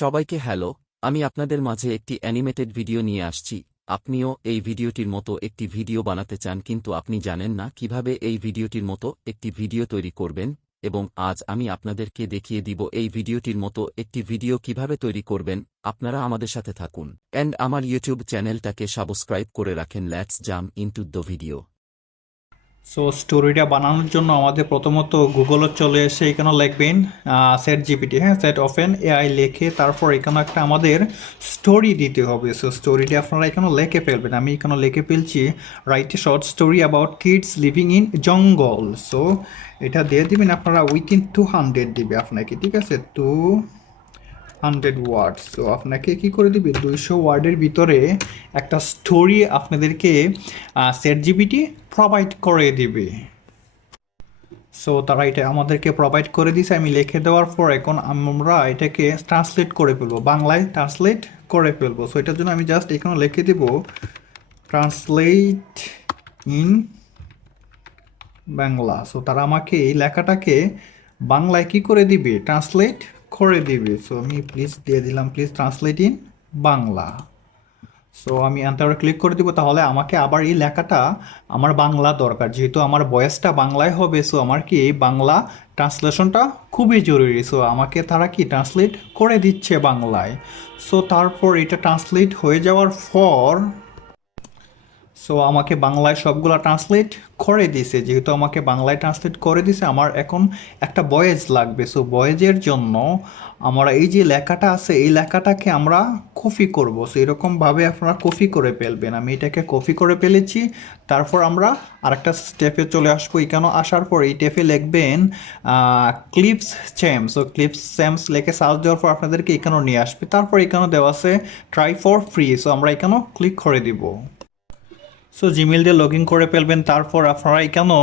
সবাইকে হ্যালো, আমি আপনাদের মাঝে একটি অ্যানিমেটেড ভিডিও নিয়ে আসছি। আপনিও এই ভিডিওটির মতো একটি ভিডিও বানাতে চান কিন্তু আপনি জানেন না কিভাবে এই ভিডিওটির মতো একটি ভিডিও তৈরি করবেন এবং আজ আমি আপনাদেরকে দেখিয়ে দিব এই ভিডিওটির মতো একটি ভিডিও কিভাবে তৈরি করবেন। আপনারা আমাদের সাথে থাকুন অ্যান্ড আমার ইউটিউব চ্যানেলটাকে সাবস্ক্রাইব করে রাখেন। Let's jump into the video. So স্টোরিটা বানানোর জন্য আমাদের প্রথমত গুগলে চলে এসে এখানে লিখবেন সেট জিপিটি, হ্যাঁ, সেট ওপেন এআই লিখে তারপর এখানে একটা আমাদের স্টোরি দিতে হবে। সো স্টোরিটা আপনারা এখানে লিখে ফেলবেন। আমি এখানে লিখে ফেলছি, write a short story about kids living in jungle. So এটা দিয়ে দিবেন আপনারা উইথিন 200 দিবে আপনাকে, ঠিক আছে, 200 ওয়ার্ড। সো আপনাকে কি করে দিবে, 200 ওয়ার্ডের ভিতরে একটা স্টোরি আপনাদেরকে সেট জিপিটি প্রোভাইড করে দিবে। সো তারা এটা আমাদেরকে প্রোভাইড করে দিয়েছে। আমি লিখে দেওয়ার পর এখন আমরা এটাকে ট্রান্সলেট করে ফেলবো, বাংলায় ট্রান্সলেট করে ফেলবো। সো এটার জন্য আমি জাস্ট এখানে লিখে দেব ট্রান্সলেট ইন বাংলা। সো তারা আমাকে এই লেখাটাকে বাংলায় কি করে দিবে, ট্রান্সলেট করে দিবে। সো আমি প্লিজ দিয়ে দিলাম, please translate in Bangla. So আমি এন্টারে ক্লিক করে দিব। তাহলে আমাকে আবার এই লেখাটা আমার বাংলা দরকার, যেহেতু আমার ভয়েসটা বাংলায় হবে। সো আমার কি এই বাংলা ট্রান্সলেশনটা খুবই জরুরি। সো আমাকে তারা কি ট্রান্সলেট করে দিচ্ছে বাংলায়। সো তারপর এটা ট্রান্সলেট হয়ে যাওয়ার পর সো আমাকে বাংলায় সবগুলা ট্রান্সলেট করে দিছে। যেহেতু আমাকে বাংলায় ট্রান্সলেট করে দিছে, আমার এখন একটা ভয়েস লাগবে। সো ভয়েসের জন্য আমরা এই যে লেখাটা আছে এই লেখাটাকে আমরা কপি করব। সো এরকমভাবে আপনারা কপি করে ফেলবেন। আমি এটাকে কপি করে ফেলেছি। তারপর আমরা আরেকটা স্টেপে চলে আসবো। এখানে আসার পর এই স্টেপে লিখবেন clips champs. So clips champs লিখে সার্চ দেওয়ার পর আপনাদেরকে এখানেও নিয়ে আসবে। তারপর এখানেও দেওয়া আছে ট্রাই ফর ফ্রি। সো আমরা এখানেও ক্লিক করে দিব। সো জিমেল দিয়ে লগ ইন করে ফেলবেন। তারপর আপনারা এখানেও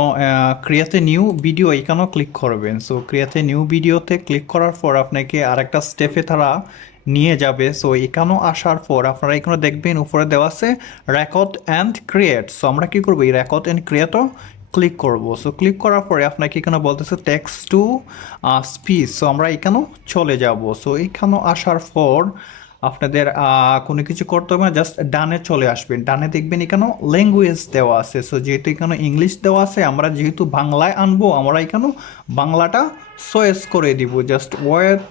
ক্রিয়েট এ নিউ ভিডিও এখানেও ক্লিক করবেন। সো ক্রিয়েট এ নিউ ভিডিওতে ক্লিক করার পর আপনাকে আরেকটা স্টেপে তারা নিয়ে যাবে। সো এখানেও আসার পর আপনারা এখানে দেখবেন উপরে দেওয়া আছে রেকর্ড অ্যান্ড ক্রিয়েট। সো আমরা কী করবো, এই রেকর্ড অ্যান্ড ক্রিয়েটও ক্লিক করব। সো ক্লিক করার পরে আপনাকে এখানে বলতেছে টেক্সট টু স্পিচ। সো আমরা এখানেও চলে যাব। সো এখানেও আসার পর আপনাদের কোনো কিছু করতে হবে না, জাস্ট ডানে চলে আসবেন। ডানে দেখবেন এখানেও ল্যাঙ্গুয়েজ দেওয়া আছে। সো যেহেতু এখানে ইংলিশ দেওয়া আছে, আমরা যেহেতু বাংলায় আনবো, আমরা এখানেও বাংলাটা চয়েস করে দিব। জাস্ট ওয়েট,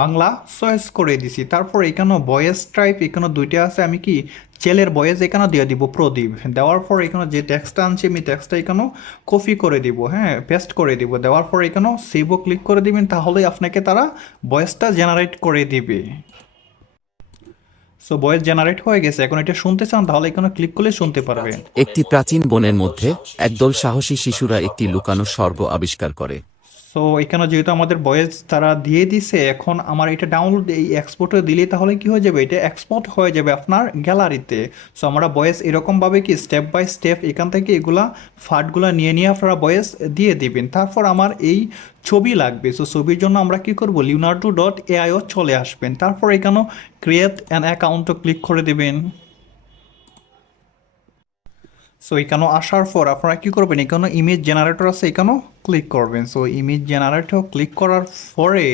বাংলা চয়েস করে দিছি। তারপর এখানেও ভয়েস টাইপ এখানে দুইটা আছে। আমি কি ছেলের ভয়েস এখানে দিয়ে দিব প্রদীপ। দেওয়ার পর এখানে যে টেক্সটটা আনছি আমি টেক্সটটা এখানেও কপি করে দিব, হ্যাঁ, পেস্ট করে দিব। দেওয়ার পর এখানেও সেভও ক্লিক করে দিবেন। তাহলেই আপনাকে তারা ভয়েসটা জেনারেট করে দিবে। সো ভয়েস জেনারেট হয়ে গেছে। এখন এটা শুনতে চান তাহলে এখানে ক্লিক করলে শুনতে পারবেন। একটি প্রাচীন বনের মধ্যে একদল সাহসী শিশুরা একটি লুকানো স্বর্গ আবিষ্কার করে। সো এখানে যেহেতু আমাদের ভয়েস তারা দিয়ে দিছে, এখন আমার এটা ডাউনলোড এই এক্সপোর্টে দিলে তাহলে কি হয়ে যাবে, এটা এক্সপোর্ট হয়ে যাবে আপনার গ্যালারিতে। সো আমরা ভয়েস এরকমভাবে কি স্টেপ বাই স্টেপ এখান থেকে এগুলা ফার্টগুলা নিয়ে নিয়ে আপনারা ভয়েস দিয়ে দিবেন। তারপর আমার এই ছবি লাগবে। সো ছবির জন্য আমরা কি করব, leonardo.ai চলে আসবেন। তারপর এখানেও ক্রিয়েট অ্যান অ্যাকাউন্টও ক্লিক করে দিবেন। সো এখানেও আসার পর আপনারা কী করবেন, এখানে ইমেজ জেনারেটর আছে, এখানেও ক্লিক করবেন। সো ইমেজ জেনারেটর ক্লিক করার পরে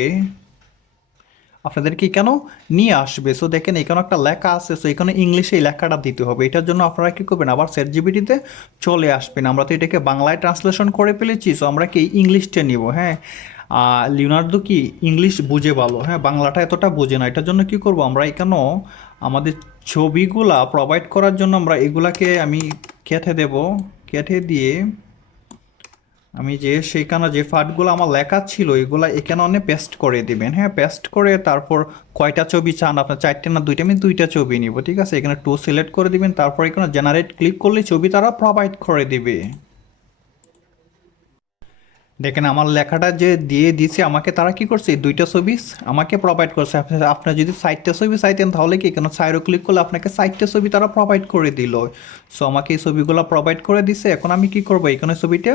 আপনাদেরকে এখানেও নিয়ে আসবে। সো দেখেন এখানে একটা লেখা আছে। সো এখানে ইংলিশে এই লেখাটা দিতে হবে। এটার জন্য আপনারা কী করবেন, আবার চ্যাট জিপিটিতে চলে আসবেন। আমরা তো এটাকে বাংলায় ট্রান্সলেশন করে ফেলেছি। সো আমরা কি ইংলিশটা নিব, হ্যাঁ। লিওনার্দো কি ইংলিশ বুঝে ভালো, হ্যাঁ, বাংলাটা এতটা বুঝে না। এটার জন্য কি করব, আমরা এখানেও আমাদের ছবিগুলা প্রোভাইড করার জন্য আমরা এগুলাকে আমি কেটে দেব। কেটে দিয়ে আমি যে সেইখানে যে পার্টগুলো আমার লেখা ছিল এগুলা এখানে অনেক পেস্ট করে দিবেন, হ্যাঁ। পেস্ট করে তারপর কয়টা ছবি চান আপনার, চারটে না দুইটা, আমি দুইটা ছবি নিব, ঠিক আছে। এখানে টু সিলেক্ট করে দিবেন। তারপর এখানে জেনারেট ক্লিক করলে ছবি তারা প্রোভাইড করে দিবে। দেখেন আমার লেখাটা যে দিয়ে দিছে আমাকে তারা কি করছে, এই দুইটা ছবি আমাকে প্রোভাইড করছে। আপনার যদি 60টা ছবি চাইতেন তাহলে কি এখানে সাইডও ক্লিক করলে আপনাকে 60টা ছবি তারা প্রোভাইড করে দিল। সো আমাকে এই ছবিগুলো প্রোভাইড করে দিছে। এখন আমি কি করব, এখানে ছবিটা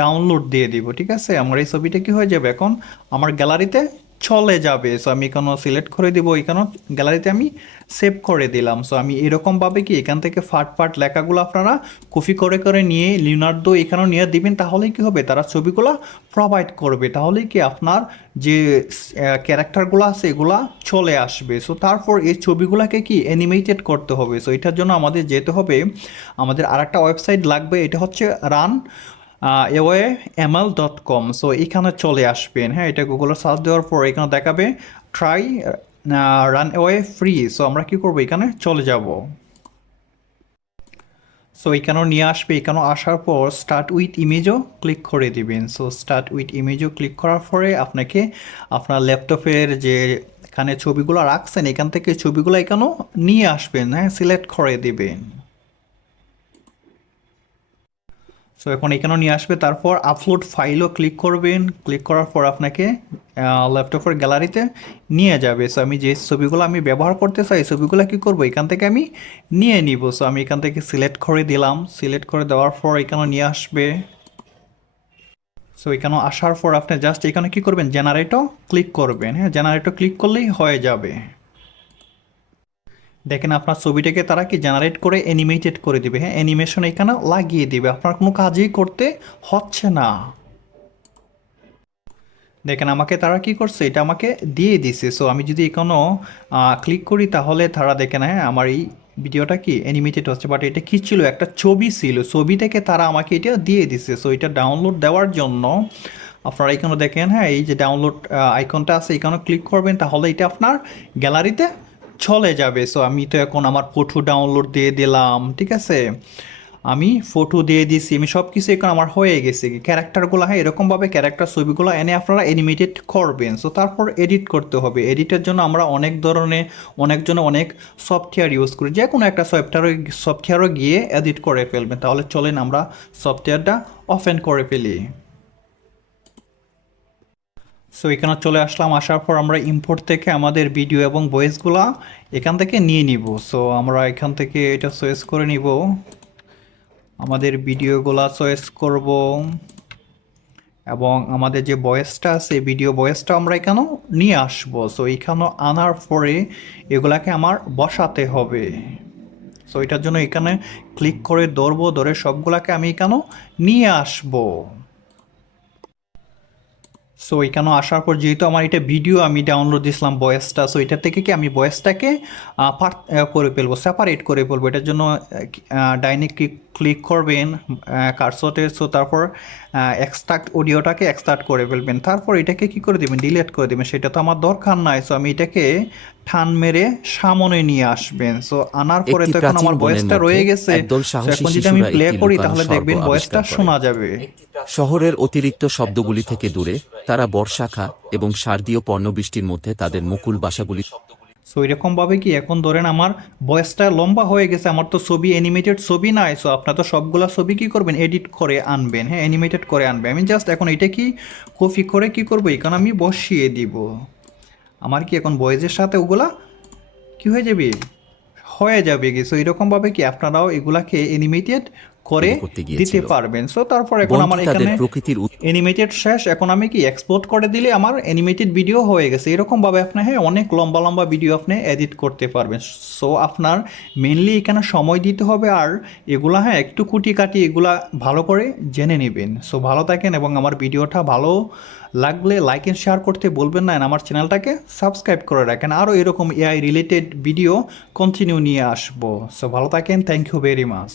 ডাউনলোড দিয়ে দিব, ঠিক আছে। আমার এই ছবিটা কি হয়ে যাবে, এখন আমার গ্যালারিতে চলে যাবে। সো আমি এখানে সিলেক্ট করে দিব, এখানে গ্যালারিতে আমি সেভ করে দিলাম। সো আমি এরকমভাবে কি এখান থেকে ফাট ফাট লেখাগুলো আপনারা কপি করে করে নিয়ে লিওনার্দো এখানেও নিয়ে দিবেন, তাহলেই কি হবে, তারা ছবিগুলো প্রোভাইড করবে, তাহলেই কি আপনার যে ক্যারেক্টারগুলো আছে এগুলা চলে আসবে। সো তারপর এই ছবিগুলোকে কি অ্যানিমেটেড করতে হবে। সো এটার জন্য আমাদের যেতে হবে, আমাদের আরেকটা ওয়েবসাইট লাগবে, এটা হচ্ছে রান এওয়ে ml.com। সো এখানে চলে আসবেন, হ্যাঁ, এটা গুগলে সার্চ দেওয়ার পর এখানে দেখাবে try run away free. So আমরা কি করব, এখানে চলে যাব। সো এখানেও নিয়ে আসবে, এখানেও আসার পর স্টার্ট উইথ ইমেজও ক্লিক করে দিবেন। সো স্টার্ট উইথ ইমেজও ক্লিক করার পরে আপনাকে আপনার ল্যাপটপের যে এখানে ছবিগুলো রাখছেন এখান থেকে ছবিগুলো এখানেও নিয়ে আসবেন, হ্যাঁ, সিলেক্ট করে দিবেন। সো এখন এখানেও নিয়ে আসবে, তারপর আপলোড ফাইলও ক্লিক করবেন, ক্লিক করার পর আপনাকে ল্যাপটপের গ্যালারিতে নিয়ে যাবে। সো আমি যে ছবিগুলো আমি ব্যবহার করতে চাই ছবিগুলো কী করবো, এখান থেকে আমি নিয়ে নিব। সো আমি এখান থেকে সিলেক্ট করে দিলাম, সিলেক্ট করে দেওয়ার পর এখানেও নিয়ে আসবে। সো এখানেও আসার পর আপনি জাস্ট এখানে কী করবেন, জেনারেটও ক্লিক করবেন, হ্যাঁ, জেনারেটও ক্লিক করলেই হয়ে যাবে। দেখেন আপনার ছবিটাকে তারা কি জেনারেট করে অ্যানিমেটেড করে দিবে, হ্যাঁ, অ্যানিমেশন এখানে লাগিয়ে দিবে, আপনার কোনো কাজই করতে হচ্ছে না। দেখেন আমাকে তারা কি করছে, এটা আমাকে দিয়ে দিছে। সো আমি যদি এখনও ক্লিক করি তাহলে তারা দেখেন, হ্যাঁ, আমার এই ভিডিওটা কি অ্যানিমেটেড হচ্ছে, বাট এটা কি ছিল, একটা ছবি ছিল, ছবি থেকে তারা আমাকে এটা দিয়ে দিছে। সো এটা ডাউনলোড দেওয়ার জন্য আপনারা এখানে দেখেন, হ্যাঁ, এই যে ডাউনলোড আইকনটা আছে এখানে ক্লিক করবেন, তাহলে এটা আপনার গ্যালারিতে চলে যাবে। সো আমি তো এখন আমার ফটো ডাউনলোড দিয়ে দিলাম, ঠিক আছে, আমি ফটো দিয়ে দিছি, আমি সব কিছু এখন আমার হয়ে গেছে। ক্যারেক্টারগুলো, হ্যাঁ, এরকমভাবে ক্যারেক্টার ছবিগুলো এনে আপনারা অ্যানিমেটেড করবেন। সো তারপর এডিট করতে হবে, এডিটের জন্য আমরা অনেক ধরনের অনেকজনে অনেক সফটওয়্যার ইউজ করি, যে কোনো একটা সফটওয়্যারও গিয়ে এডিট করে ফেলবেন। তাহলে চলেন আমরা সফটওয়্যারটা ওপেন করে ফেলি। সো এখানে চলে আসলাম, আসার পর আমরা ইম্পোর্ট থেকে আমাদের ভিডিও এবং ভয়েসগুলা এখান থেকে নিয়ে নিব। সো আমরা এখান থেকে এটা চয়েস করে নিব, আমাদের ভিডিওগুলা চয়েস করব, এবং আমাদের যে ভয়েসটা আছে ভিডিও ভয়েসটা আমরা এখানেও নিয়ে আসবো। সো এখানেও আনার পরে এগুলাকে আমার বসাতে হবে। সো এটার জন্য এখানে ক্লিক করে ধরবো, ধরে সবগুলাকে আমি এখানেও নিয়ে আসবো। সো এখানেও আসার পর যেহেতু আমার এটা ভিডিও আমি ডাউনলোড দিয়েছিলাম ভয়েসটা, সো এটা থেকে কি আমি ভয়েসটাকে পার্ট করে ফেলবো, সেপারেট করে ফেলবো। এটার জন্য ডাইনে ক্লিক করবেন কার্সরে। সো তারপর এক্সট্রাক্ট অডিওটাকে এক্সট্রাক্ট করে ফেলবেন, তারপর এটাকে কি করে দেবেন, ডিলিট করে দেবেন, সেটা তো আমার দরকার নাই। সো আমি এটাকে ঠান মেরে সামনে নিয়ে আসবেন। সো আনার পরে একটি তো এখন প্রাচীন আমার বনের ভয়েসটা মধ্যে রয়ে গেছে। একদল সো সাহসী এখন যদি আমি শিশুরা প্লে একটি করি লুকানো তাহলে স্বর্গ দেখবেন ভয়েসটা আবিষ্কার করে। শোনা যাবে। শহরের অতিরিক্ত শব্দগুলি থেকে দূরে তারা বর্ষাখা এবং শারদীয় পর্ণবৃষ্টির মধ্যে তাদের মুকুল বাসাগুলি। সো এরকমভাবে কি এখন ধরেন আমার ভয়েসটা লম্বা হয়ে গেছে, আমার তো ছবি অ্যানিমেটেড ছবি নাই। সো আপনার তো সবগুলা ছবি কি করবেন, এডিট করে আনবেন, হ্যাঁ, অ্যানিমেটেড করে আনবেন। আমি জাস্ট এখন এটা কি কপি করে কি করবো, এখানে আমি বসিয়ে দিব। আমার কি এখন ভয়েসের সাথে ওগুলা কি হয়ে যাবে, হয়ে যাবে কি। সো এরকমভাবে কি আপনারাও এগুলাকে অ্যানিমেটেড করে তৈরি করতে দিতে গিয়েছিল। পারবেন। সো তারপর এখন বনটি আমার তাদের এখানে প্রকৃতির অ্যানিমেটেড শেষ, এখন আমি কি এক্সপোর্ট করে দিলে আমার অ্যানিমেটেড ভিডিও হয়ে গেছে। এরকমভাবে আপনি, হ্যাঁ, অনেক লম্বা লম্বা ভিডিও আপনি এডিট করতে পারবেন। সো আপনার মেনলি এখানে সময় দিতে হবে, আর এগুলা, হ্যাঁ, একটু কুটি কাটি এগুলা ভালো করে জেনে নেবেন। সো ভালো থাকেন, এবং আমার ভিডিওটা ভালো লাগলে লাইক এন্ড শেয়ার করতে বলবেন না, আমার চ্যানেলটাকে সাবস্ক্রাইব করে রাখেন, আরও এরকম এআই রিলেটেড ভিডিও কন্টিনিউ নিয়ে আসবো। সো ভালো থাকেন, থ্যাংক ইউ ভেরি মাচ।